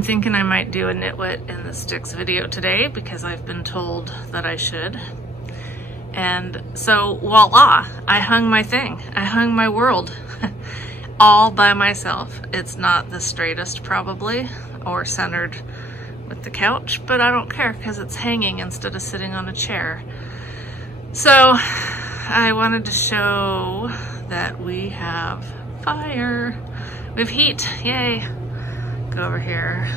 I'm thinking I might do a nitwit in the sticks video today because I've been told that I should. And so voila, I hung my thing. I hung my world all by myself. It's not the straightest probably or centered with the couch, but I don't care because it's hanging instead of sitting on a chair. So I wanted to show that we have fire. We have heat, yay. Go over here.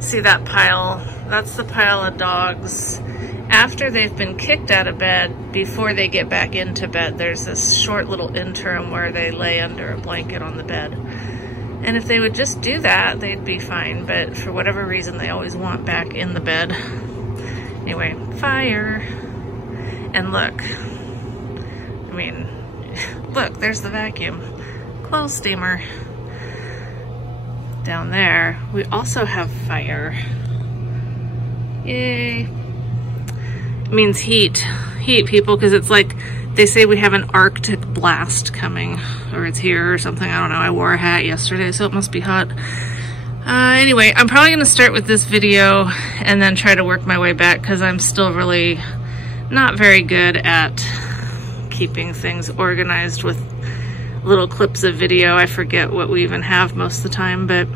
See that pile? That's the pile of dogs. After they've been kicked out of bed, before they get back into bed, there's this short little interim where they lay under a blanket on the bed. And if they would just do that, they'd be fine. But for whatever reason, they always want back in the bed. Anyway, fire. And look. I mean, look, there's the vacuum. Clothes steamer. Down there, we also have fire. Yay. It means heat. Heat, people, because it's like, they say we have an Arctic blast coming, or it's here or something. I don't know. I wore a hat yesterday, so it must be hot. Anyway, I'm probably going to start with this video and then try to work my way back because I'm still really not very good at keeping things organized with little clips of video. I forget what we even have most of the time, but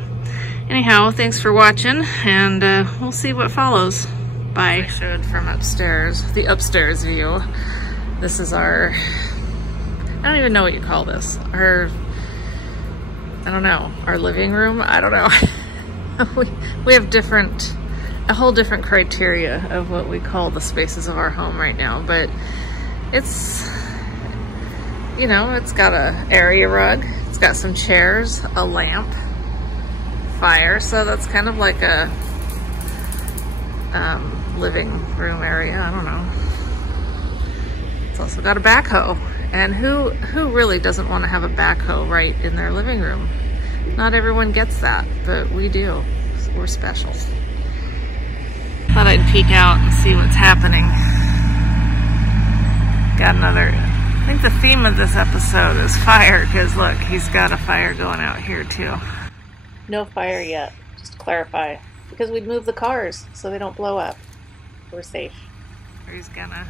anyhow, thanks for watching, and we'll see what follows. Bye. I showed from upstairs, the upstairs view. This is our, I don't even know what you call this. I don't know, our living room? I don't know. we have a whole different criteria of what we call the spaces of our home right now, but it's, you know, it's got a area rug, it's got some chairs, a lamp, fire, so that's kind of like a living room area, I don't know. It's also got a backhoe, and who really doesn't want to have a backhoe right in their living room? Not everyone gets that, but we do. We're special. Thought I'd peek out and see what's happening. Got another, I think the theme of this episode is fire, because look, he's got a fire going out here too. No fire yet, just to clarify, because we'd move the cars so they don't blow up. We're safe. Or he's gonna.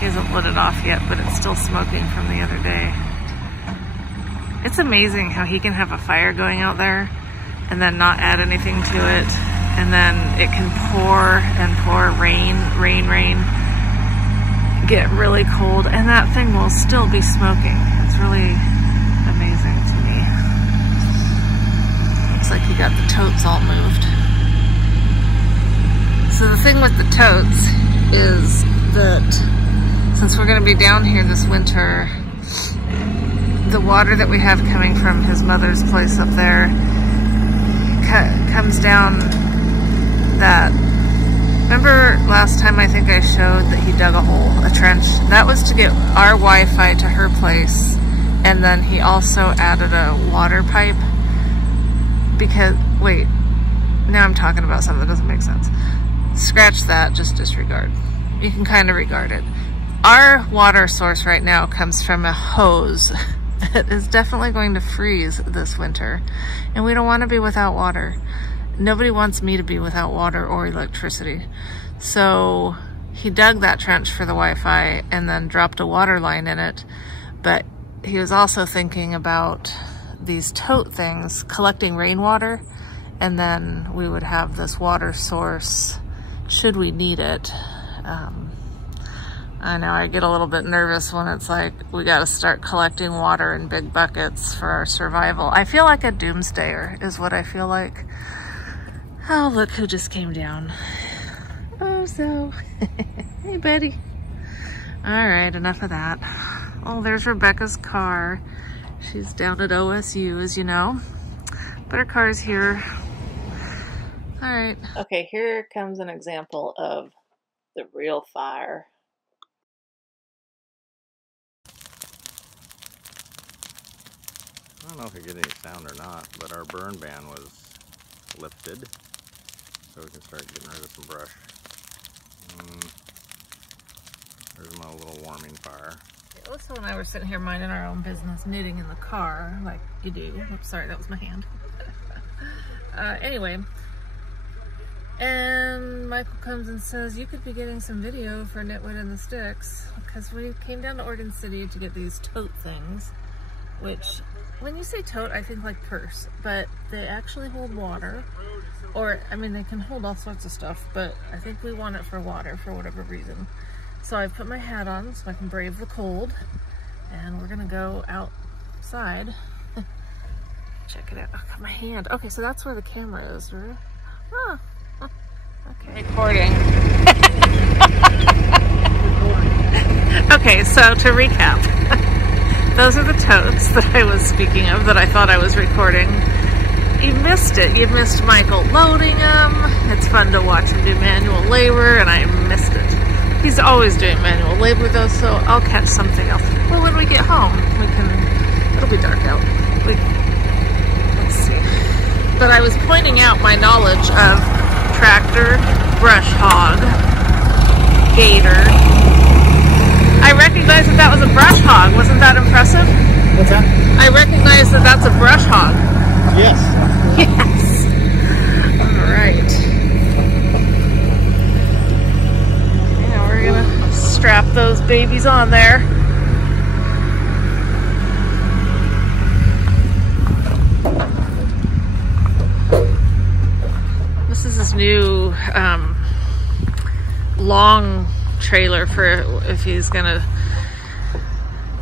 He hasn't lit it off yet, but it's still smoking from the other day. It's amazing how he can have a fire going out there and then not add anything to it, and then it can pour and pour, rain, get really cold, and that thing will still be smoking. It's really amazing to me. Looks like he got the totes all moved. So the thing with the totes is that since we're going to be down here this winter, the water that we have coming from his mother's place up there comes down that, remember last time I think I showed that he dug a hole, a trench? That was to get our Wi-Fi to her place, and then he also added a water pipe because, wait, now I'm talking about something that doesn't make sense. Scratch that, just disregard. You can kind of regard it. Our water source right now comes from a hose that is definitely going to freeze this winter, and we don't want to be without water. Nobody wants me to be without water or electricity. So he dug that trench for the Wi-Fi and then dropped a water line in it, but he was also thinking about these tote things collecting rainwater, and then we would have this water source should we need it. I know I get a little bit nervous when it's like we got to start collecting water in big buckets for our survival. I feel like a doomsdayer is what I feel like. Oh, look who just came down. Oh, so. Hey, buddy. All right, enough of that. Oh, there's Rebecca's car. She's down at OSU, as you know. But her car's here. All right. Okay, here comes an example of the real fire. I don't know if you get any sound or not, but our burn ban was lifted, so we can start getting rid of some brush. There's my little warming fire. Alyssa and I were sitting here minding our own business, knitting in the car, like you do. Oops, sorry, that was my hand. Anyway, and Michael comes and says, you could be getting some video for Knitwood and the Sticks, because we came down to Oregon City to get these tote things, which, when you say tote, I think like purse, but they actually hold water. Or, I mean, they can hold all sorts of stuff, but I think we want it for water for whatever reason. So I put my hat on so I can brave the cold, and we're gonna go outside. Check it out. Oh, got my hand. Okay, so that's where the camera is, right? Oh, okay. Recording. Okay, so to recap, those are the totes that I was speaking of that I thought I was recording. You missed it. You missed Michael loading them. It's fun to watch him do manual labor, and I missed it. He's always doing manual labor though, so I'll catch something else. Well, when we get home, it'll be dark out. Let's see. But I was pointing out my knowledge of tractor, brush hog, gator. I recognized that was a brush hog. Wasn't that impressive? What's that? I recognized that that's a brush hog. Yes. Yes. All right. Yeah, we're gonna strap those babies on there. This is his new long trailer for if he's gonna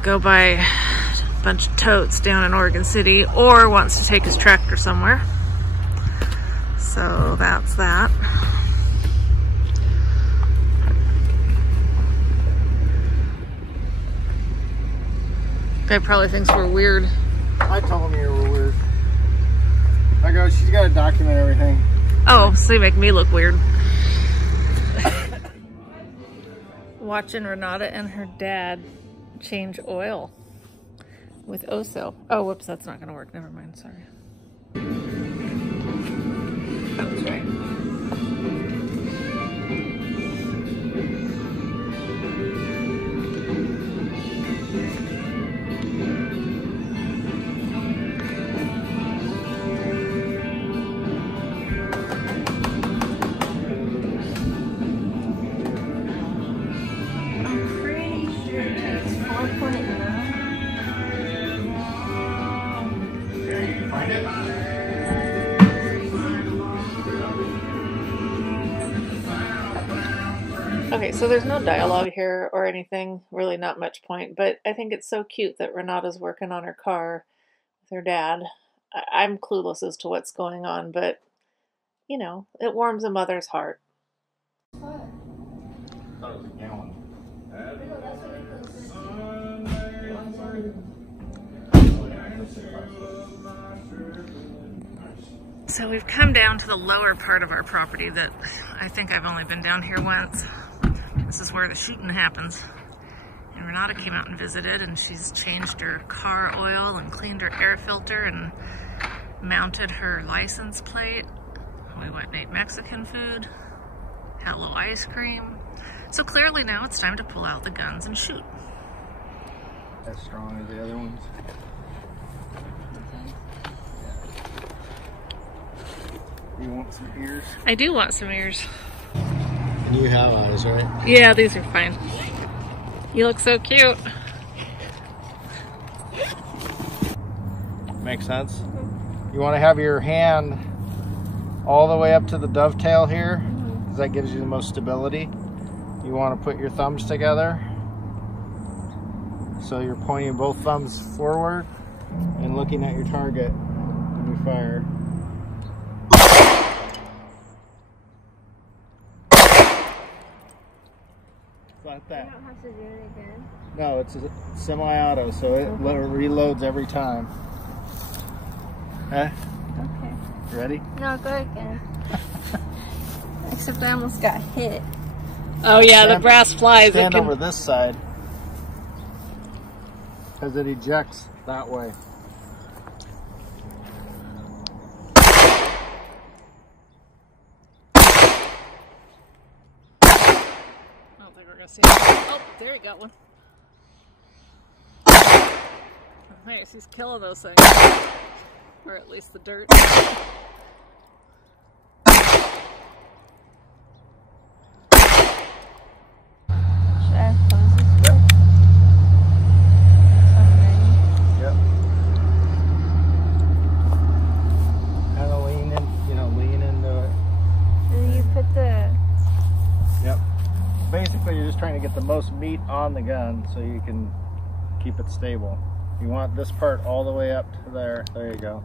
go buy a bunch of totes down in Oregon City or wants to take his tractor somewhere. So that's that. Guy probably thinks we're weird. I told him you were weird. I go, she's got to document everything. Oh, so you make me look weird. Watching Renata and her dad change oil with Oso. Oh, whoops, that's not gonna work. Never mind, sorry. Okay. Okay, so there's no dialogue here or anything, really not much point, but I think it's so cute that Renata's working on her car with her dad. I'm clueless as to what's going on, but, you know, it warms a mother's heart. What? I thought it was a gallon. So we've come down to the lower part of our property that I think I've only been down here once. This is where the shooting happens. And Renata came out and visited, and she's changed her car oil and cleaned her air filter and mounted her license plate. We went and ate Mexican food, had a little ice cream. So clearly now it's time to pull out the guns and shoot. As strong as the other ones. You want some ears? I do want some ears. And you have eyes, right? Yeah, these are fine. You look so cute. Makes sense? You want to have your hand all the way up to the dovetail here, because that gives you the most stability. You want to put your thumbs together. So you're pointing both thumbs forward and looking at your target when you fire. Like that. You don't have to do it again? No, it's a semi-auto, so it reloads every time. Okay? Ready? No, go again. Except I almost got hit. Oh yeah, the brass flies. Stand over this side, because it ejects that way. I don't think we're gonna see it. Oh, there you got one. Nice, he's killing those things. Or at least the dirt. Basically, you're just trying to get the most meat on the gun so you can keep it stable. You want this part all the way up to there. There you go.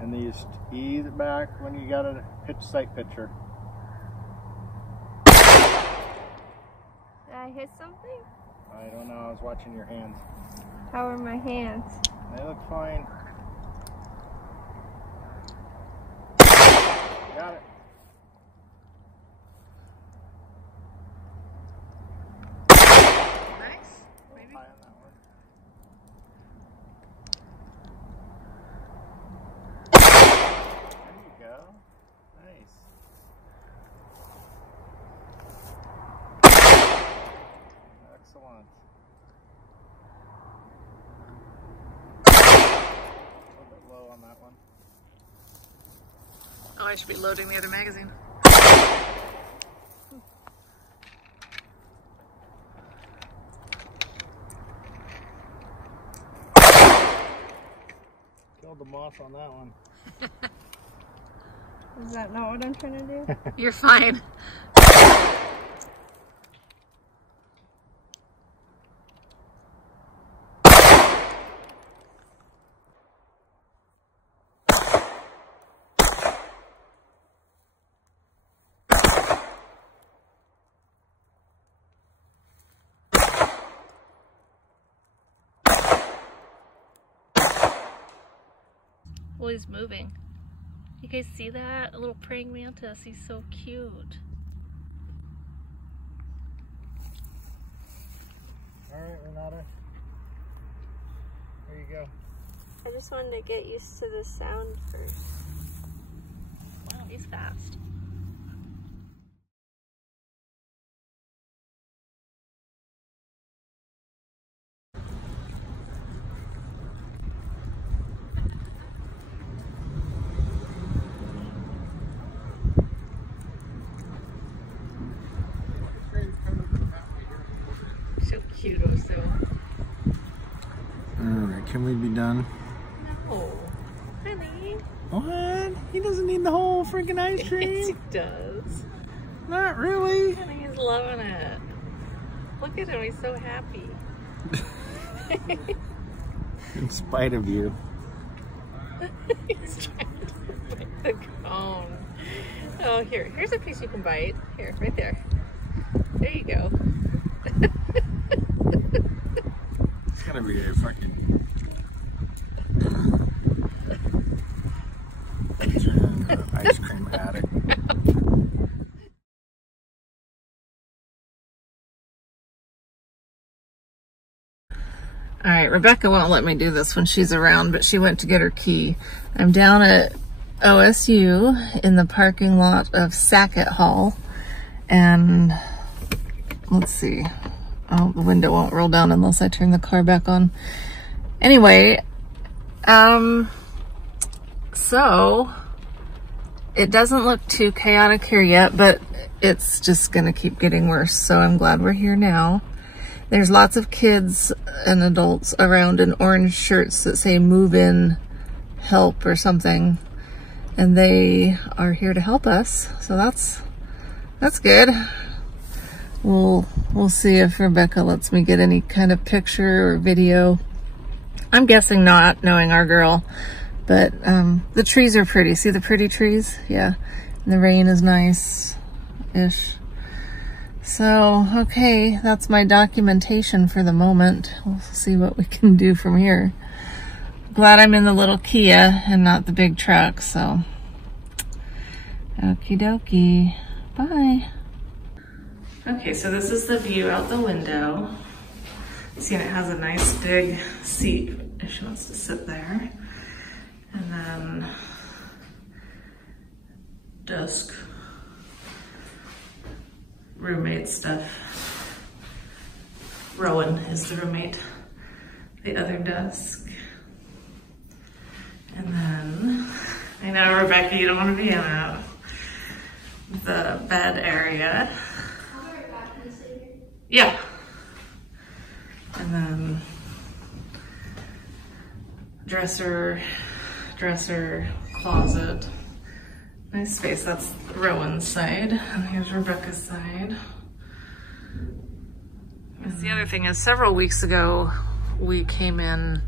And then you just ease it back when you got a sight picture. Did I hit something? I don't know. I was watching your hands. How are my hands? They look fine. Got it. Nice. Maybe. High on that one. There you go. Nice. Excellent. A little bit low on that one. Oh, I should be loading the other magazine. Killed the moth on that one. Is that not what I'm trying to do? You're fine. Well, he's moving. You guys see that? A little praying mantis. He's so cute. Alright, Renata. There you go. I just wanted to get used to the sound first. Wow, he's fast. So cute, also. Alright, can we be done? Oh, honey. What? He doesn't need the whole freaking ice cream. Yes, he does. Not really. Honey, he's loving it. Look at him, he's so happy. In spite of you. He's trying to bite the cone. Oh, here's a piece you can bite. Here, right there. There you go. It's gonna be a fucking ice cream addict. All right, Rebecca won't let me do this when she's around, but she went to get her key. I'm down at OSU in the parking lot of Sackett Hall, and let's see. Oh, the window won't roll down unless I turn the car back on. Anyway, so it doesn't look too chaotic here yet, but it's just gonna keep getting worse. So I'm glad we're here now. There's lots of kids and adults around in orange shirts that say move in help or something. And they are here to help us. So that's good. We'll see if Rebecca lets me get any kind of picture or video. I'm guessing not, knowing our girl. But the trees are pretty. See the pretty trees? Yeah. And the rain is nice-ish. So, okay, that's my documentation for the moment. We'll see what we can do from here. Glad I'm in the little Kia and not the big truck, so. Okie dokie. Bye. Okay, so this is the view out the window. See, and it has a nice big seat if she wants to sit there. And then desk, roommate stuff. Rowan is the roommate. The other desk. And then, I know, Rebecca, you don't want to be in that. The bed area. Yeah. And then dresser, closet. Nice space. That's Rowan's side. And here's Rebecca's side. The other thing is, several weeks ago, we came in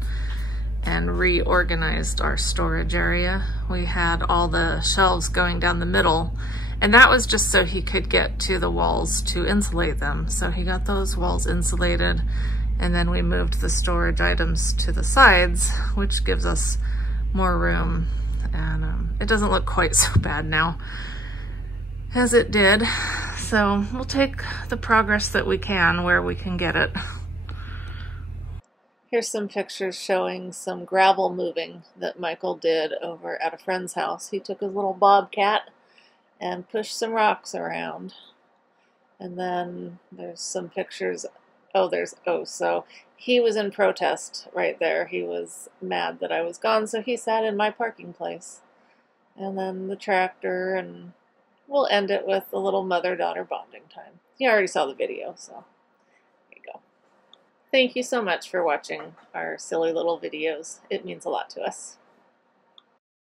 and reorganized our storage area. We had all the shelves going down the middle, and that was just so he could get to the walls to insulate them. So he got those walls insulated, and then we moved the storage items to the sides, which gives us more room. And it doesn't look quite so bad now as it did. So we'll take the progress that we can where we can get it. Here's some pictures showing some gravel moving that Michael did over at a friend's house. He took his little bobcat and pushed some rocks around. And then there's some pictures. So he was in protest right there. He was mad that I was gone, so he sat in my parking place. And then the tractor, and we'll end it with a little mother-daughter bonding time. You already saw the video, so there you go. Thank you so much for watching our silly little videos. It means a lot to us.